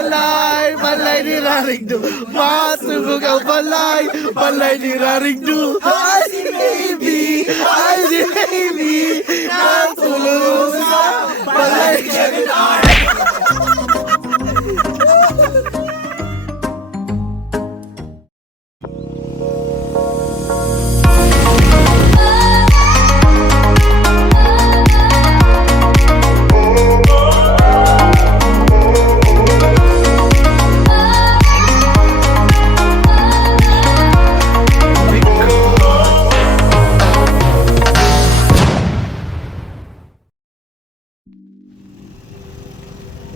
balay, balay ni Rarigdo. Masugog ang balay, balay ni Rarigdo. Ay si baby, ay si baby, natulog sa balay ni Canang.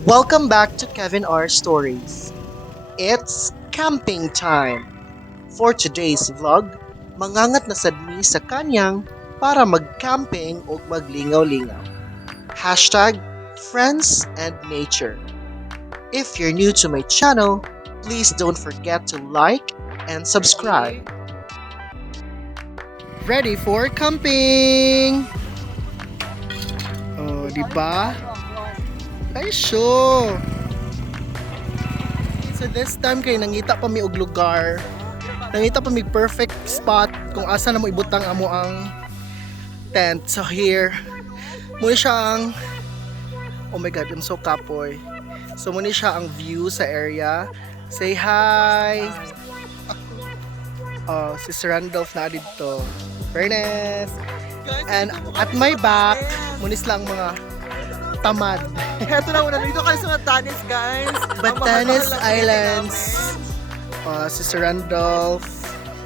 Welcome back to Kevin R Stories. It's camping time. For today's vlog, mangangat na sad mi sa Cańang para mag-camping o maglingaw-lingaw. Hashtag friends and nature. If you're new to my channel, please don't forget to like and subscribe. Ready for camping! Oh, di ba? Ay, sure. So this time kay nangita pa mi og lugar. Nangita pa mi perfect spot kung asa na mo ibutang amo ang tent. So here, muna siya ang, oh my god, I'm so kapoy. So muna siya ang view sa area. Say hi. Oh, si Sir Randolph na dito. Fairness. And at my back, munis lang mga tamad. Heto na una, dito kayo sa Batanes, guys. Batanes Islands. Si Sir Randolph.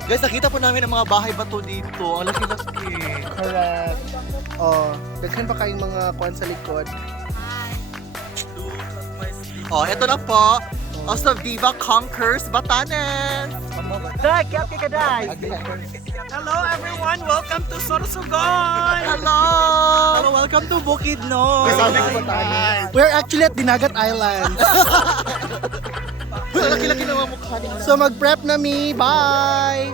Guys, nakita po namin ang mga bahay bato dito. Ang laki-laki. Correct. Daghan pa kayong mga kuwan sa likod. Eto na po. Oslob Diva conquers Batanes. Day, kaya ka day. Hello everyone, welcome to Sorsogon. Hello, welcome to Bukidnon. We're actually at Dinagat Island. Laki-laki na mga mukha nila. So mag-prep na mi. Bye!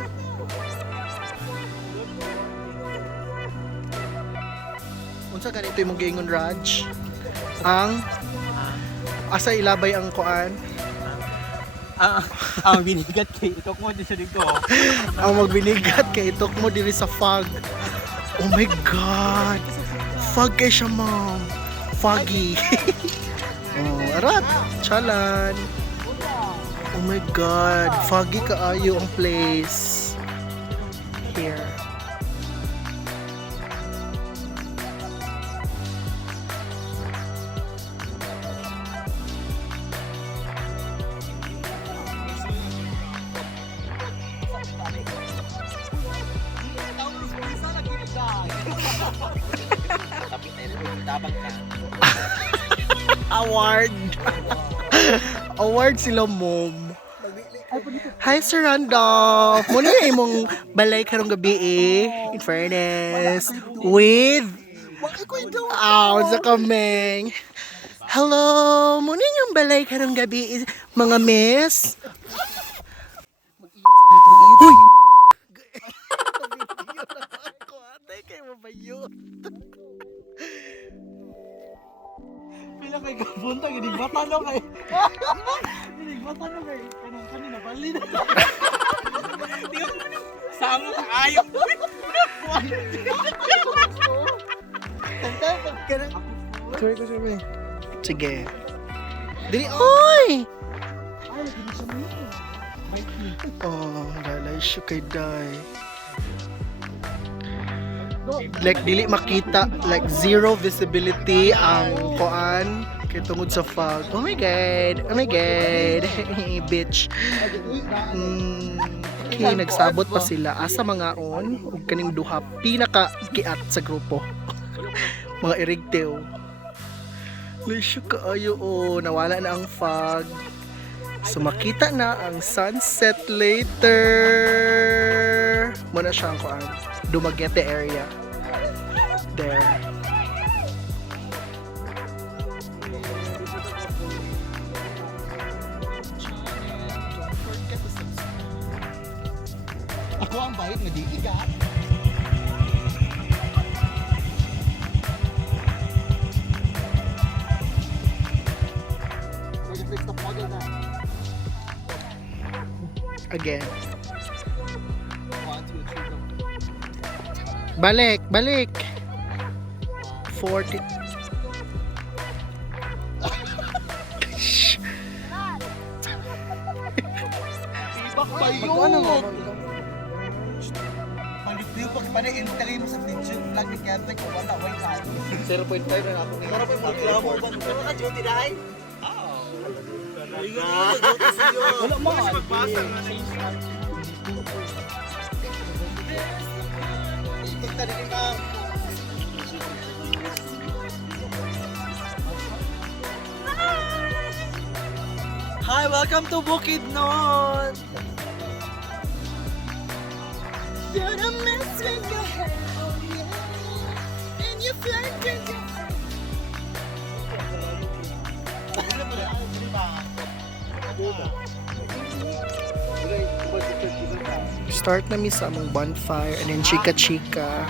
Unsa ganito yung giingon Raj? Ang asa ilabay ang kuan? Ang binigat kay itok mo din sa dito. Ang magbinigat kay itok mo diri sa fog. Oh my god. Fog kay siya, ma'am. Foggy. Arat. Chalan. Oh my god. Foggy kaayo ang place. Here. Award. Award sila, mom. Hi, Sir Randolph. Muna yung imong balay karong gabi in fairness. With sa kameng. Hello. Muna yung balay karong gabi mga miss. Uy! Atay kayo mabayot. Pila kay gabunta gid bata no kay. Gid bata no kay kanina bali na. Sama ka ayo. Sorry. Sige. Dili, oy! Dalay siya kay Day. Like, dili makita, like, zero visibility ang kuan kay tungod sa fog. Oh my god, bitch. Okay, nagsabot pa sila. Asa mga on, ug kaning duha, pinaka-kiat sa grupo. Mga irigtew. Lisyo kaayo, nawala na ang fog. So makita na ang sunset later. Muna siya ang kuan. Dumaguete area. There. Ako ang bahit nga di igat. stop model na. Again. 1, 2, 3, go. Balik, balik. 40. Ibak ba yun? Pag-review pag pa-entry mo sa video vlog ni Kevin kung wala, why not? 0.5 na ako ngayon. Para pa yung reklamo ba? Wala ka duty dahil? Oo. Wala mo. Magpasa na siya. Ikita na rin ang Hi! Welcome to Bukidnon! Should have messed with your head, oh yeah. And you flirted. Start na mi sa among bonfire and then chika-chika.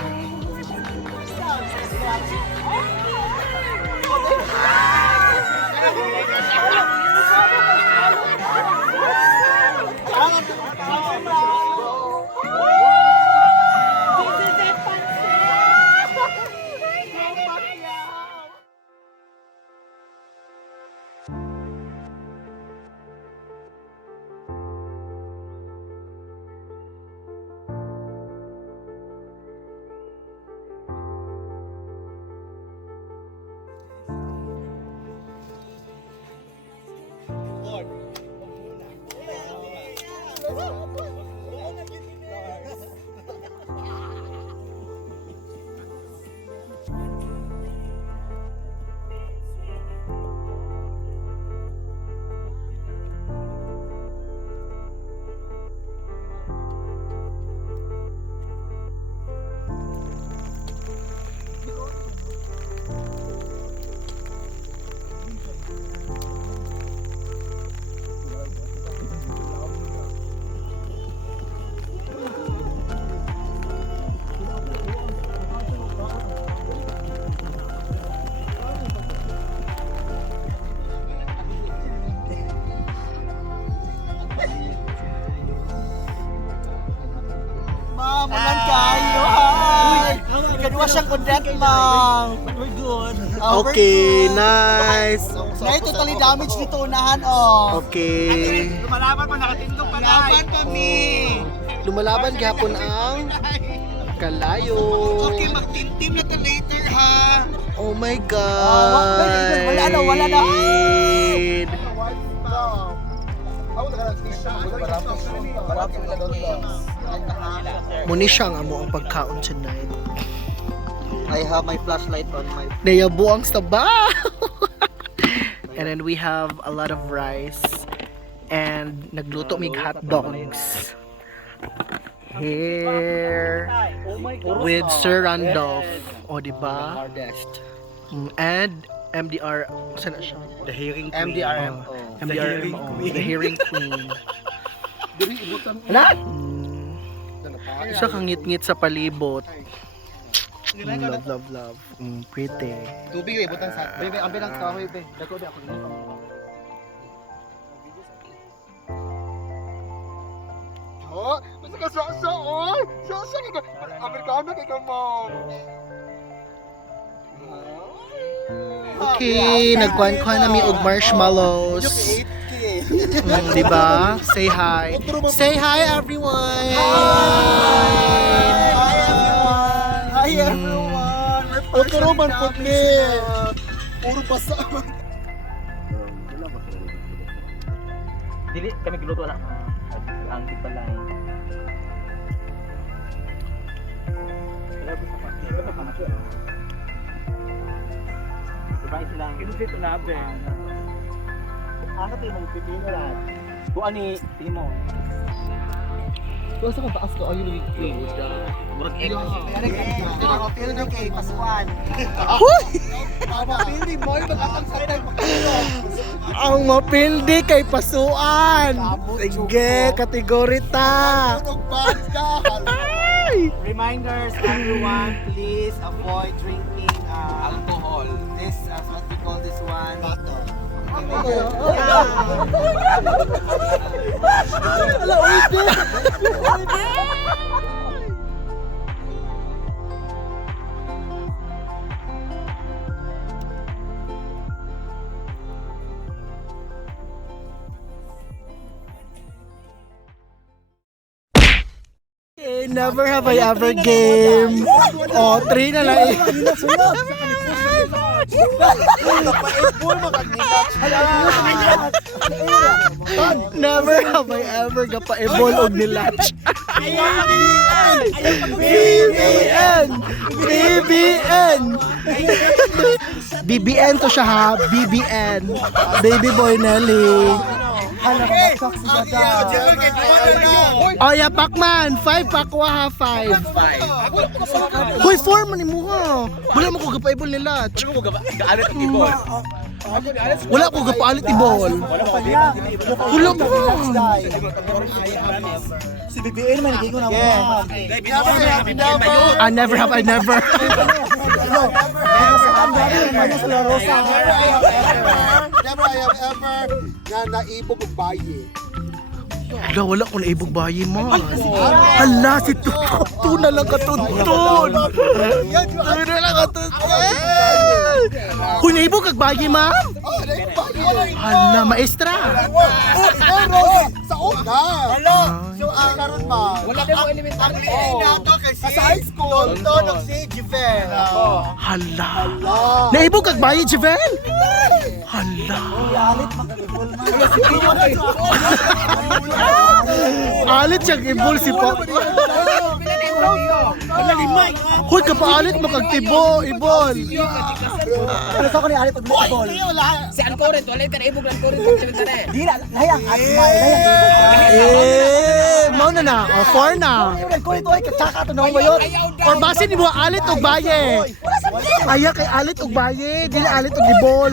Mamulan kayo, hi! Ikadua siyang content, ma'am. But we're good. Okay, nice. Nay, totally damage dito unahan, oh. Okay. Lumalaban pa, nakatindog pa, Laban pa, mi. Lumalaban gihapon ang kalayo. Okay, magtintim na to later, ha? Oh my God. Wala na, wala na. Muni siya nga mo ang pagkaon tonight. I have my flashlight on my... Nayabo ang sabaw. And then we have a lot of rice. And nagluto mig hot dogs. Here with Sir Randolph. O, diba? And MDR, saan na siya? The hearing queen. MDRMO. MDRMO. The hearing queen. Wala? Isa kang ngit-ngit sa palibot. Love, love, love. Pretty. Tubig, butang sa... Bebe, ambil ang kahoy, be. Dako, be, ako dito. Oh, basta ka sa oh! Sa ka! Amerikano kay ka, mom! Okay, nagkuhan-kuhan na mi og marshmallows. Diba? Say hi. Say hi, everyone! Hi everyone! Otro man po ni! Puro basa. Dili kami giluto na. Ang kita lang. Wala ko sa pati. Wala pa na siya. Diba silang dito na be. Ano tayo mong pipino lang? Kung ani timo. Kung sa taas ka, ayun yung Murag egg. Ang pili nyo kay Pasuan. Pili mo yung mag-atang sa tayo. Ang mapildi kay Pasuan. Sige, kategori ta. Reminders, everyone, please avoid drinking alcohol. This, what we call this one? Bato. Never have I ever game. Oh, 3 na lang. Never have I ever gapa-ebol og nilatch. BBN! BBN! BBN to siya ha, BBN. Baby boy Nelly. Oh yeah, Pacman, 5 pakwa ha, 5. Hoy, 4 man mo ha. Wala mo ko gapa-ebol nila. Wala ko gapaalit ibol. Wala mo. Si BBN man, hindi ko na Never have I never. Never I have ever na naibog og bayi. Wala ko na ibog bayi mo. Hala, si Tuto na lang katuntun. Tuto na lang katuntun. Kung naibog kag bayi, ma'am? Oh, naibog bayi. Hala, maestra. Pero sa una. Hello. So karon ba? Wala ko elementary. Ang liin nato kay si high school. Tonton si Jivel. Hala. Naibog kag bayi, Jivel? Hala. Alit siyang ibol si Pop. Hoy, kapaalit mo kag tibo, ibol. Ano sa ko ni alit pag ball? Si Alcoren, tuwalit ka na ibog ng Alcoren pag tare. Di na layang ibog. Mau na na, o 4 na. Ko ito ay katsaka to na mayon. Or basin mo alit og baye. Aya kay alit og baye, dili alit og ibol.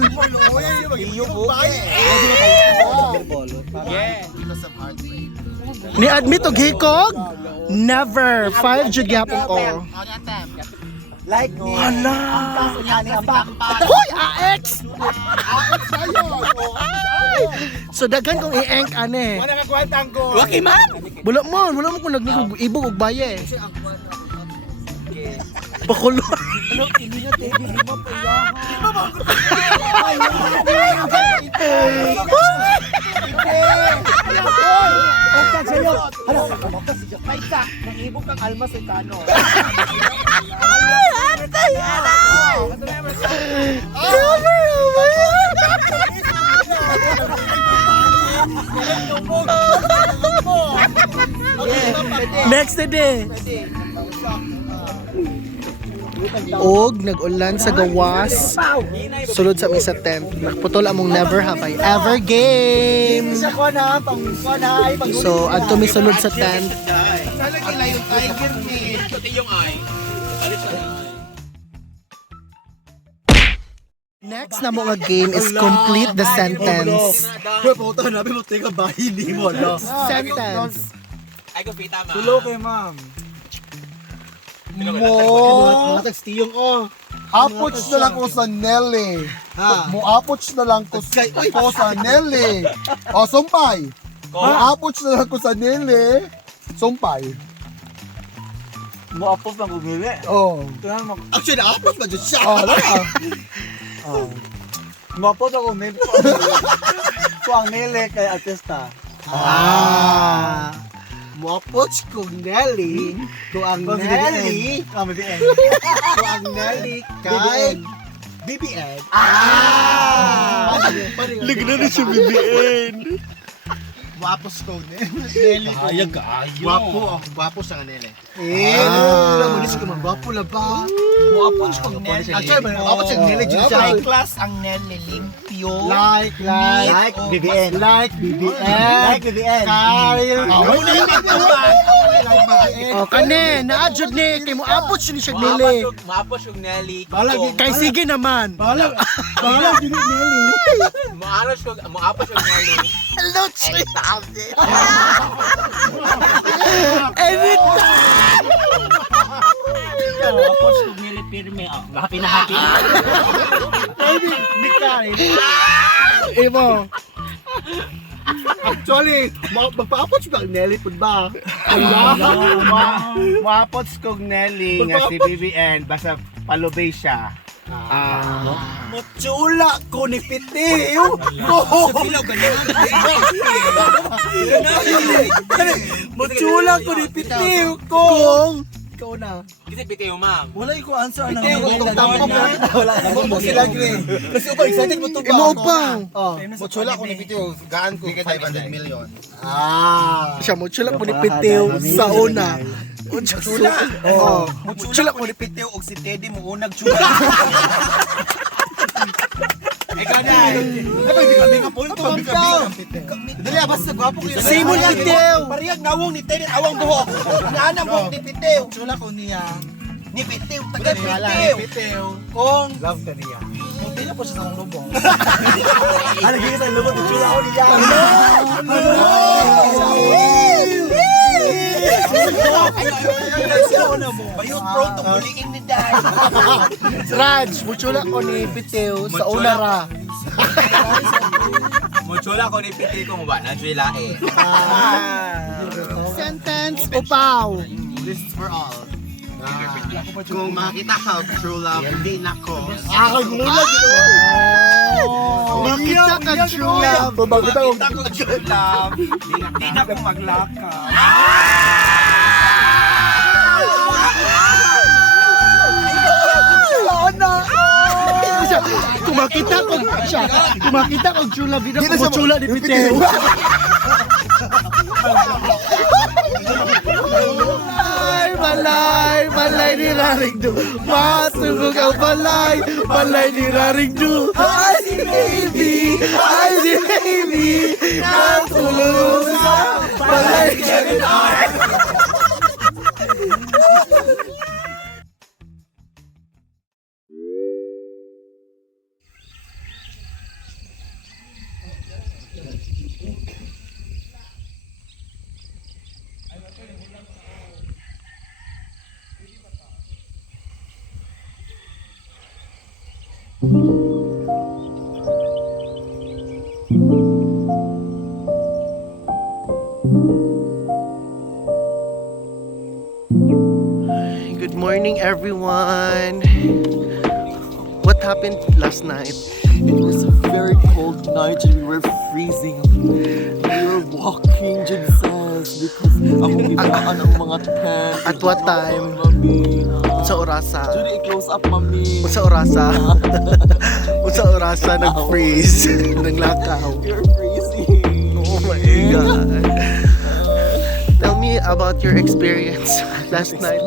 Ni admit og hikog? Never. 5 jud gyapon ko. Like ni. Hala. Kaso niya ni Amba. Hoy, AX! So daghan kong i-enk ane. Wala ka kwentang ko. Okay, ma'am. Wala mo kung nagligog ibog og baye. Pakulo. Ano hindi na TV lima pa yan. Ang sa'yo. Hala, kamakas siya. May ka. Nangibog kang almas ay kano. Next na day. Og nag-ulan sa gawas. Sulod sa isa tent. Nakputol among never have I ever game. Isa ko na, pang ay pag So adto mi sulod sa tent. Next na mo nga game is complete the sentence. puto na, pimuti ka bahay ni mo, no? Sentence. Ay, kupita, ma'am. Tulo kay ma'am. Mo. Tiyong ko. Apoch na lang ko sa Nelly. Mo apoch na lang ko sa Nelly. O sumpay. Mo apoch na lang ko sa Nelly. Sumpay. Mo apos lang gumili. Oh. Actually, apos ba dyan siya? Oh, wala. Mo apos ako gumili. So, ang nile kay artista. Mopoch kong Nelly. Kung ang Nelly. Kung ang Nelly kay BBN. Lignan na siya BBN. Wapos ko Nelly. Ayag ka, ayo. Wapo sa Nelly. Wala mo nisip ko magwapo na ba? Mo apos ko Nelly. Actually, wapo sa Nelly dyan siya. High class ang Nelly. Limpyo. Like BBN. Like BBN. Like BBN. Kyle. Una yung magtawag. Oh, kane, naadjud ni kay mo apot siya ni siya Nelly. Maapos yung Nelly. Kay sige naman. Bahala din Nelly. Maapos yung Nelly. Hello, every time. Maapos yung Nelly pirme. Happy na happy. Imo. Actually, magpa-approach ka Nelly pud ba? Mapots kog Nelly nga si BBN basta palubay siya. Machula ko ni Pitiw. Machula ko ni Pitiw kung ikaw na. Kasi bitiyo, ma'am. Wala ko answer na. Wala. Sila gre. Kasi ako excited mo to ba? Imo pa. Machula ko ni Pitiw. Gaan ko 500 million. Siya mo chula mo ni Pitiw sa una. Machula. Machula ko ni Pitiw og si Teddy mo unag chula. Ikaw na. Kami ka punto. Dali basta gwapo ko. Simon Pitiw. Parehag nawong ni Teddy awang buhok. Naanang buhok ni Pitiw. Chula ko niya. Ni Pitiw, taga Pitiw. Kung love ka niya. Hindi na po siya sa lubong. Ano gigit sa lubong? Chula ko niya. Bayot pro to muliin ni Dad. Raj, muchula ko ni Pitiw sa una ra. Muchula ko ni Piti ko mo ba? Najwila eh. Sentence upaw. This is for all. Kung makita ka true love, hindi na ko. Mulag makita ka true love. Makita ko true love, hindi na ko maglaka. Kung makita ko true love, di na ko chula ni Pitiw. Balay ni Raringdu. Matugog ang balay ni Raringdu. Ay si baby, natulog sa balay ni Kevin R. Good morning, everyone. What happened last night? It was a very cold night and we were freezing. We were walking Jesus because ako gibaan ang mga tent. At what time? Mami. Sa orasa. Judy, close up, mami. Sa orasa. Sa orasa nag-freeze. Naglakaw. You're freezing. Oh my God. Tell me about your experience last night.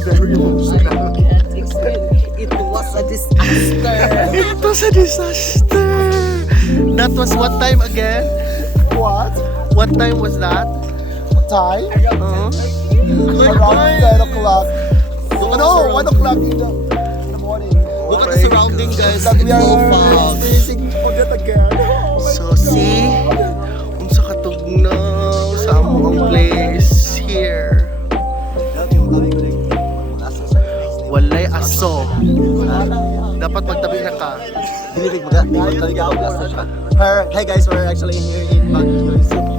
Very emotional. I can't explain. It was a disaster. It was a disaster. That was what time again? What? What time was that? Time? Around 10 o'clock. No, 1 o'clock in the morning. Look at the surrounding, guys. That we It's so are fog. experiencing on that again. So see, unsa katugnaw sa among place here. Walay aso. Dapat magtabi na ka. Hey guys, we're actually here in Baguio City.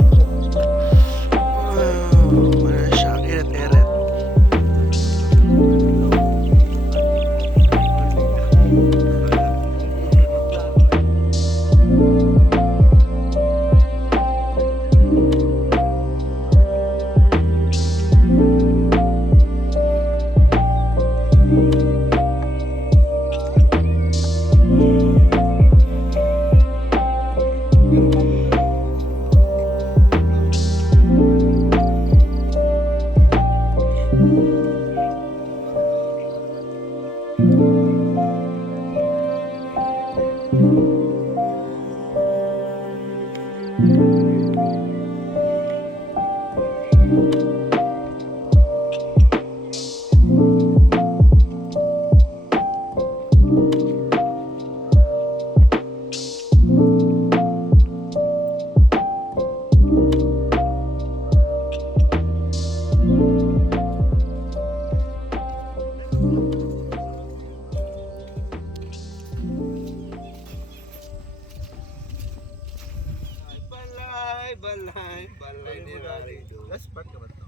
Wala siya, eret-eret. Balay ni Marido. Last part ka ba to?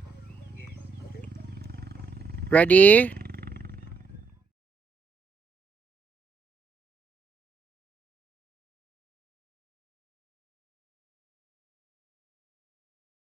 Ready?